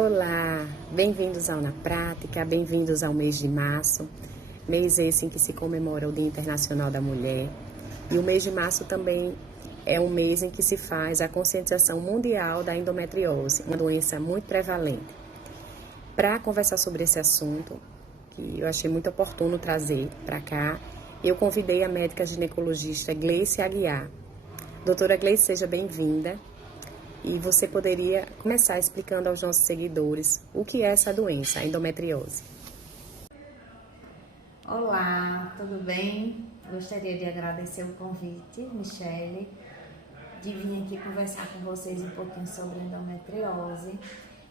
Olá, bem-vindos ao Na Prática, bem-vindos ao mês de março, mês esse em que se comemora o Dia Internacional da Mulher. E o mês de março também é um mês em que se faz a conscientização mundial da endometriose, uma doença muito prevalente. Para conversar sobre esse assunto, que eu achei muito oportuno trazer para cá, eu convidei a médica ginecologista Gleice Aguiar. Doutora Gleice, seja bem-vinda. E você poderia começar explicando aos nossos seguidores o que é essa doença, a endometriose. Olá, tudo bem? Gostaria de agradecer o convite, Michele, de vir aqui conversar com vocês um pouquinho sobre endometriose.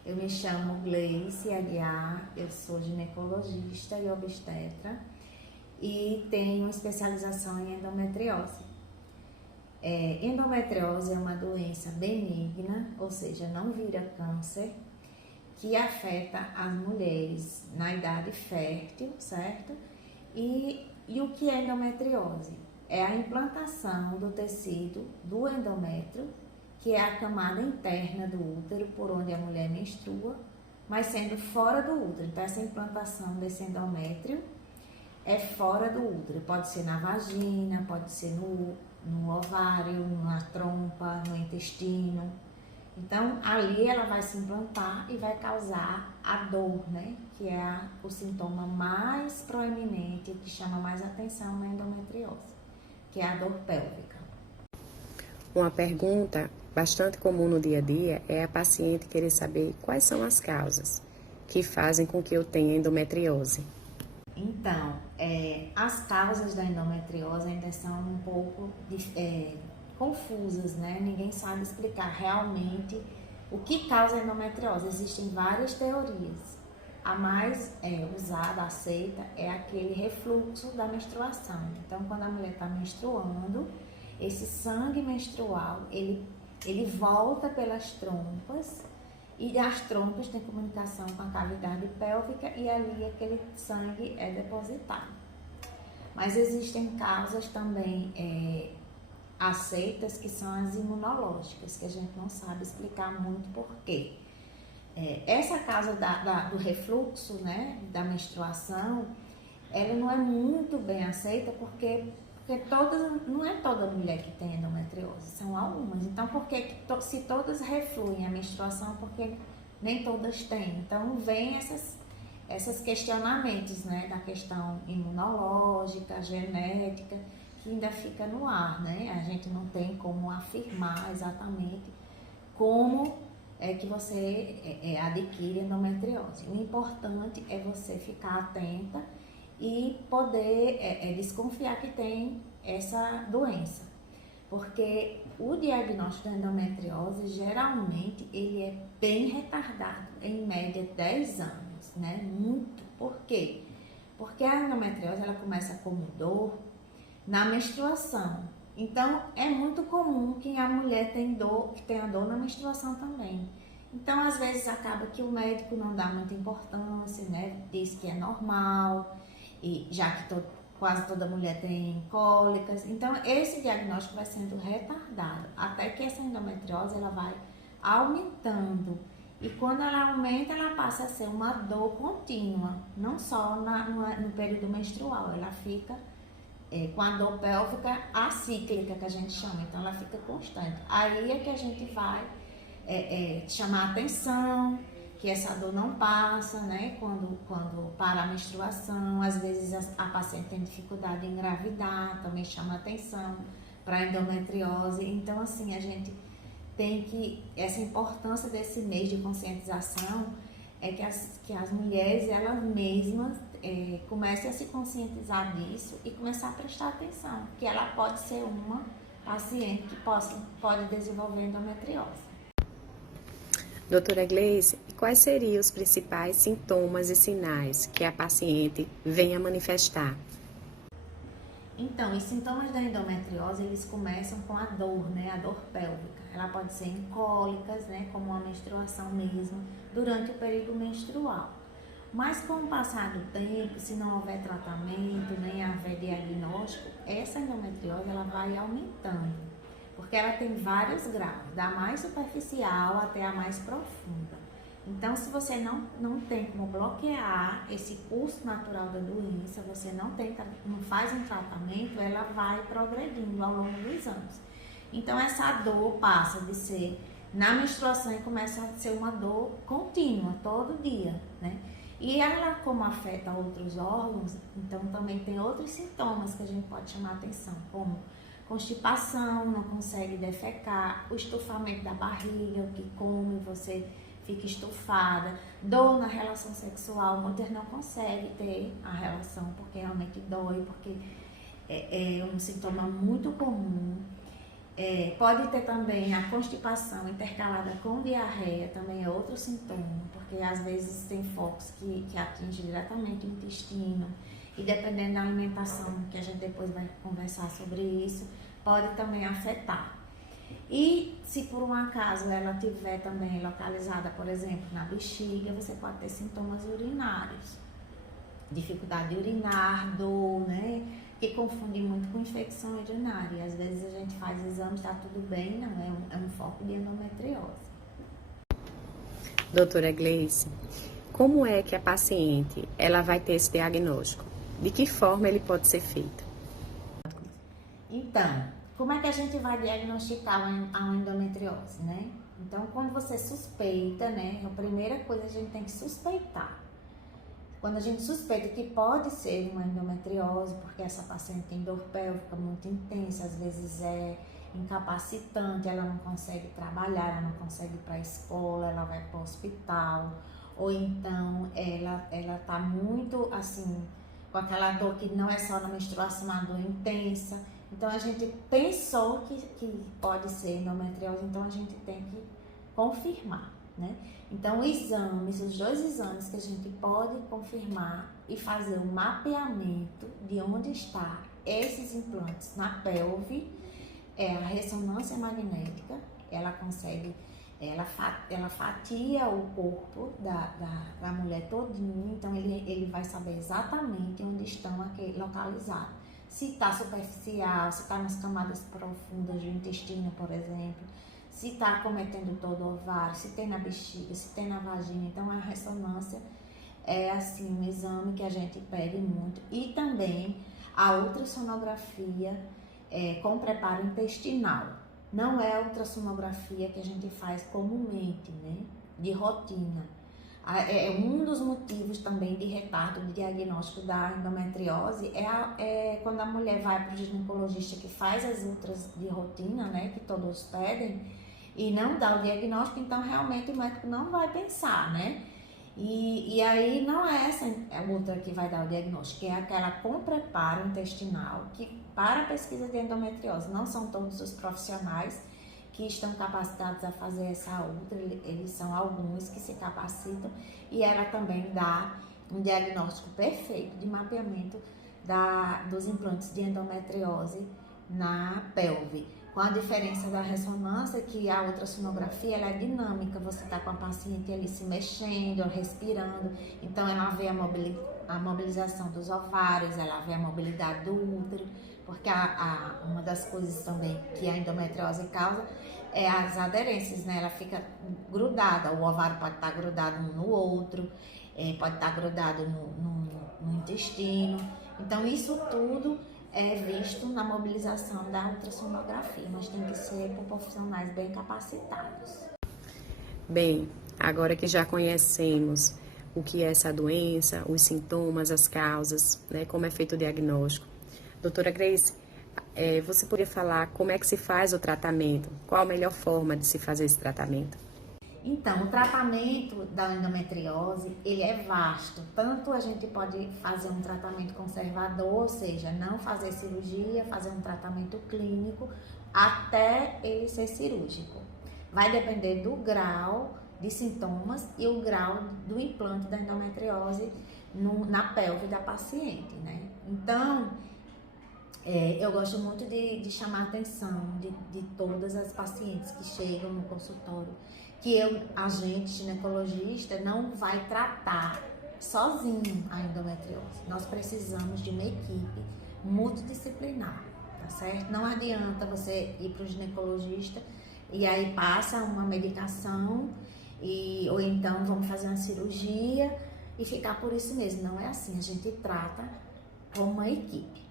Eu me chamo Gleice Aguiar, eu sou ginecologista e obstetra e tenho especialização em endometriose. Endometriose é uma doença benigna, ou seja, não vira câncer, que afeta as mulheres na idade fértil, certo? E o que é endometriose? É a implantação do tecido do endométrio, que é a camada interna do útero, por onde a mulher menstrua, mas sendo fora do útero. Então, essa implantação desse endométrio é fora do útero. Pode ser na vagina, pode ser no ovário, na trompa, no intestino. Então, ali ela vai se implantar e vai causar a dor, né? Que é o sintoma mais proeminente, que chama mais atenção na endometriose, que é a dor pélvica. Uma pergunta bastante comum no dia a dia é a paciente querer saber quais são as causas que fazem com que eu tenha endometriose. Então, as causas da endometriose ainda são um pouco confusas, né? Ninguém sabe explicar realmente o que causa a endometriose. Existem várias teorias. A mais usada, aceita, é aquele refluxo da menstruação. Então, quando a mulher está menstruando, esse sangue menstrual, ele volta pelas trompas, e as trompas têm comunicação com a cavidade pélvica e ali aquele sangue é depositado. Mas existem causas também aceitas, que são as imunológicas, que a gente não sabe explicar muito porquê. Essa causa do refluxo, né, da menstruação, ela não é muito bem aceita porque não é toda mulher que tem endometriose, são algumas. Então, se todas refluem a menstruação, porque nem todas têm? Então, vem esses questionamentos, né, da questão imunológica, genética, que ainda fica no ar, né? A gente não tem como afirmar exatamente como é que você adquire endometriose. O importante é você ficar atenta e poder desconfiar que tem essa doença. Porque o diagnóstico da endometriose, geralmente, ele é bem retardado, em média 10 anos, né? Muito. Por quê? Porque a endometriose, ela começa como dor na menstruação. Então, é muito comum que a mulher tenha dor na menstruação também. Então, às vezes, acaba que o médico não dá muita importância, né? Diz que é normal, e já que quase toda mulher tem cólicas. Então, esse diagnóstico vai sendo retardado, até que essa endometriose ela vai aumentando. E quando ela aumenta, ela passa a ser uma dor contínua, não só no período menstrual, ela fica com a dor pélvica acíclica, que a gente chama, então ela fica constante. Aí é que a gente vai chamar a atenção, que essa dor não passa, né? Quando para a menstruação, às vezes a paciente tem dificuldade em engravidar, também chama atenção para a endometriose. Então, assim, a gente tem essa importância desse mês de conscientização é que as mulheres, elas mesmas, comecem a se conscientizar disso e começar a prestar atenção, que ela pode ser uma paciente que pode desenvolver endometriose. Doutora Gleice, quais seriam os principais sintomas e sinais que a paciente venha manifestar? Então, os sintomas da endometriose, eles começam com a dor, né? A dor pélvica. Ela pode ser em cólicas, né? Como a menstruação mesmo, durante o período menstrual. Mas com o passar do tempo, se não houver tratamento, nem houver diagnóstico, essa endometriose ela vai aumentando, porque ela tem vários graus, da mais superficial até a mais profunda. Então, se você não tem como bloquear esse curso natural da doença, você não faz um tratamento, ela vai progredindo ao longo dos anos. Então, essa dor passa de ser na menstruação e começa a ser uma dor contínua, todo dia, né? E ela, como afeta outros órgãos, então também tem outros sintomas que a gente pode chamar a atenção, como constipação, não consegue defecar, o estufamento da barriga, o que come, você fica estufada, dor na relação sexual, muitas não conseguem ter a relação porque realmente dói, porque é um sintoma muito comum. Pode ter também a constipação intercalada com diarreia, também é outro sintoma, porque às vezes tem focos que atingem diretamente o intestino e dependendo da alimentação, que a gente depois vai conversar sobre isso, pode também afetar. E se por um acaso ela estiver também localizada, por exemplo, na bexiga, você pode ter sintomas urinários, dificuldade de urinar, dor, né? Que confunde muito com infecção urinária. Às vezes a gente faz exame, está tudo bem, não é um foco de endometriose. Doutora Gleice, como é que a paciente ela vai ter esse diagnóstico? De que forma ele pode ser feito? Então, como é que a gente vai diagnosticar a endometriose, né? Então, quando você suspeita, né? A primeira coisa a gente tem que suspeitar. Quando a gente suspeita que pode ser uma endometriose, porque essa paciente tem dor pélvica muito intensa, às vezes é incapacitante, ela não consegue trabalhar, ela não consegue ir para a escola, ela vai para o hospital, ou então ela tá muito assim, com aquela dor que não é só na menstruação, uma dor intensa. Então a gente pensou que pode ser endometriose, então a gente tem que confirmar, né? Então os dois exames que a gente pode confirmar e fazer um mapeamento de onde está esses implantes na pelve é a ressonância magnética. Ela consegue, ela fatia o corpo da mulher todinha, então ele vai saber exatamente onde estão localizados. Se está superficial, se está nas camadas profundas do intestino, por exemplo, se está acometendo todo o ovário, se tem na bexiga, se tem na vagina. Então, a ressonância é assim um exame que a gente pede muito. E também a ultrassonografia com preparo intestinal. Não é a ultrassonografia que a gente faz comumente, né? De rotina. Um dos motivos também de retardo de diagnóstico da endometriose é quando a mulher vai para o ginecologista que faz as ultras de rotina, né? Que todos pedem, e não dá o diagnóstico, então realmente o médico não vai pensar, né? E aí não é essa ultra que vai dar o diagnóstico, é aquela com preparo intestinal, que para a pesquisa de endometriose não são todos os profissionais que estão capacitados a fazer essa ultra, eles são alguns que se capacitam, e ela também dá um diagnóstico perfeito de mapeamento dos implantes de endometriose na pelve. Com a diferença da ressonância, que a ultrassonografia ela é dinâmica, você está com a paciente ali se mexendo, respirando, então ela vê a mobilização dos ovários, ela vê a mobilidade do útero, porque uma das coisas também que a endometriose causa é as aderências, né? Ela fica grudada, o ovário pode estar grudado um no outro, pode estar grudado no intestino, então isso tudo é visto na mobilização da ultrassonografia, mas tem que ser por profissionais bem capacitados. Bem, agora que já conhecemos o que é essa doença, os sintomas, as causas, né, como é feito o diagnóstico. Doutora Gleice, você poderia falar como é que se faz o tratamento? Qual a melhor forma de se fazer esse tratamento? Então, o tratamento da endometriose, ele é vasto. Tanto a gente pode fazer um tratamento conservador, ou seja, não fazer cirurgia, fazer um tratamento clínico, até ele ser cirúrgico. Vai depender do grau de sintomas e o grau do implante da endometriose na pelve da paciente, né? Então, eu gosto muito de chamar a atenção de todas as pacientes que chegam no consultório, que a gente, ginecologista, não vai tratar sozinho a endometriose. Nós precisamos de uma equipe multidisciplinar, tá certo? Não adianta você ir para o ginecologista e aí passa uma medicação ou então vamos fazer uma cirurgia e ficar por isso mesmo. Não é assim, a gente trata como uma equipe.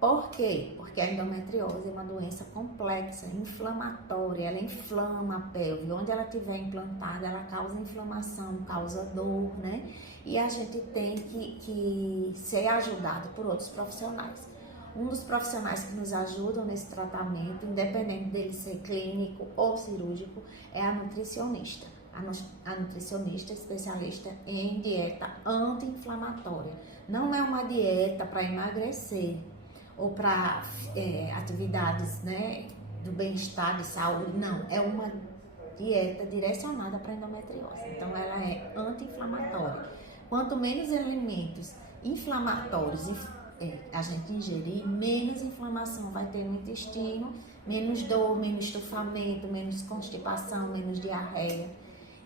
Por quê? Porque a endometriose é uma doença complexa, inflamatória, ela inflama a pelve. Onde ela estiver implantada, ela causa inflamação, causa dor, né? E a gente tem que ser ajudado por outros profissionais. Um dos profissionais que nos ajudam nesse tratamento, independente dele ser clínico ou cirúrgico, é a nutricionista. A nutricionista especialista em dieta anti-inflamatória. Não é uma dieta para emagrecer ou para atividades, né, do bem-estar, de saúde. Não, é uma dieta direcionada para endometriose. Então, ela é anti-inflamatória. Quanto menos alimentos inflamatórios a gente ingerir, menos inflamação vai ter no intestino, menos dor, menos estufamento, menos constipação, menos diarreia.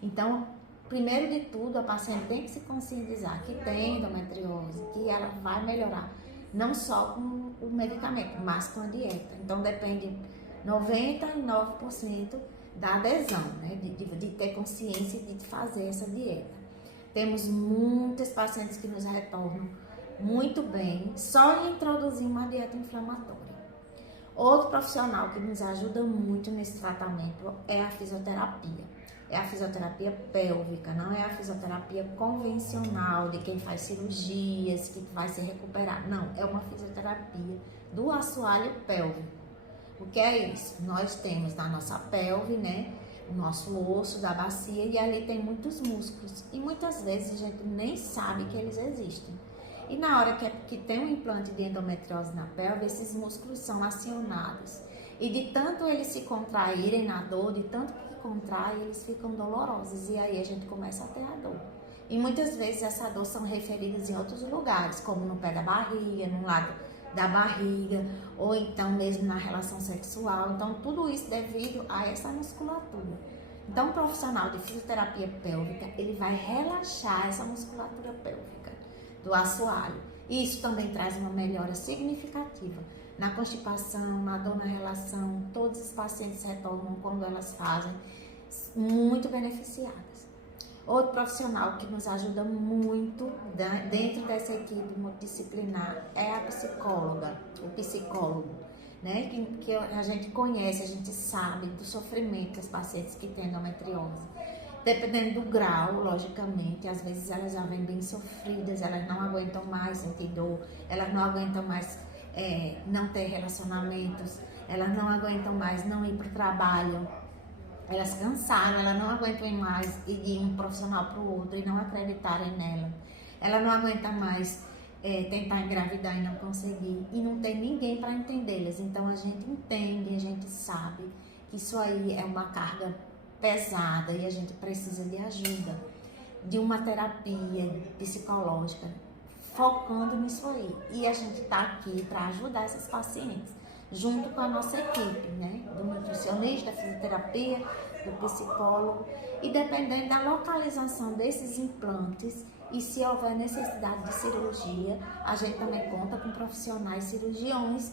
Então, primeiro de tudo, a paciente tem que se conscientizar que tem endometriose, que ela vai melhorar, não só com o medicamento, mas com a dieta. Então, depende 99% da adesão, né? De ter consciência de fazer essa dieta. Temos muitas pacientes que nos retornam muito bem, só em introduzir uma dieta inflamatória. Outro profissional que nos ajuda muito nesse tratamento é a fisioterapia. É a fisioterapia pélvica, não é a fisioterapia convencional de quem faz cirurgias, que vai se recuperar. Não, é uma fisioterapia do assoalho pélvico. O que é isso? Nós temos na nossa pelve, né, o nosso osso da bacia, e ali tem muitos músculos. E muitas vezes a gente nem sabe que eles existem. E na hora que tem um implante de endometriose na pelve, esses músculos são acionados. E de tanto eles se contraírem na dor, de tanto que contraem, eles ficam dolorosos. E aí a gente começa a ter a dor. E muitas vezes essa dor são referidas em outros lugares, como no pé da barriga, no lado da barriga, ou então mesmo na relação sexual. Então tudo isso devido a essa musculatura. Então o profissional de fisioterapia pélvica, ele vai relaxar essa musculatura pélvica do assoalho. Isso também traz uma melhora significativa na constipação, na dor na relação. Todos os pacientes retornam quando elas fazem, muito beneficiadas. Outro profissional que nos ajuda muito dentro dessa equipe multidisciplinar é a psicóloga, o psicólogo, né? Que a gente conhece, a gente sabe do sofrimento das pacientes que têm endometriose. Dependendo do grau, logicamente, às vezes elas já vêm bem sofridas, elas não aguentam mais sentir dor, elas não aguentam mais não ter relacionamentos, elas não aguentam mais não ir para o trabalho, elas cansaram, elas não aguentam mais ir de um profissional para o outro e não acreditarem nela, ela não aguenta mais tentar engravidar e não conseguir, e não tem ninguém para entendê-las. Então a gente entende, a gente sabe que isso aí é uma carga pesada e a gente precisa de ajuda, de uma terapia psicológica, focando nisso aí. E a gente está aqui para ajudar essas pacientes, junto com a nossa equipe, né? Do nutricionista, da fisioterapia, do psicólogo. E dependendo da localização desses implantes e se houver necessidade de cirurgia, a gente também conta com profissionais cirurgiões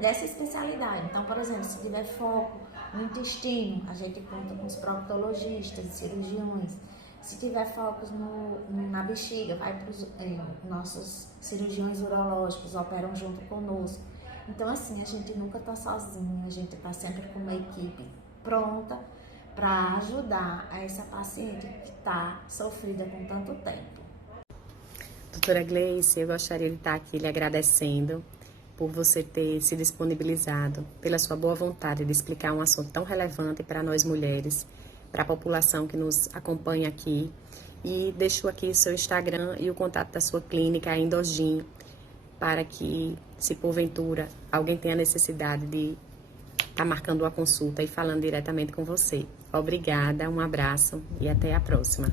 dessa especialidade. Então, por exemplo, se tiver foco no intestino, a gente conta com os proctologistas, cirurgiões. Se tiver focos na bexiga, vai para os nossos cirurgiões urológicos, operam junto conosco. Então, assim, a gente nunca está sozinho, a gente está sempre com uma equipe pronta para ajudar a essa paciente que está sofrida com tanto tempo. Doutora Gleice, eu gostaria de estar aqui lhe agradecendo por você ter se disponibilizado, pela sua boa vontade de explicar um assunto tão relevante para nós mulheres, para a população que nos acompanha aqui, e deixo aqui o seu Instagram e o contato da sua clínica, a Endogin, para que, se porventura alguém tenha necessidade de estar marcando uma consulta e falando diretamente com você. Obrigada, um abraço e até a próxima.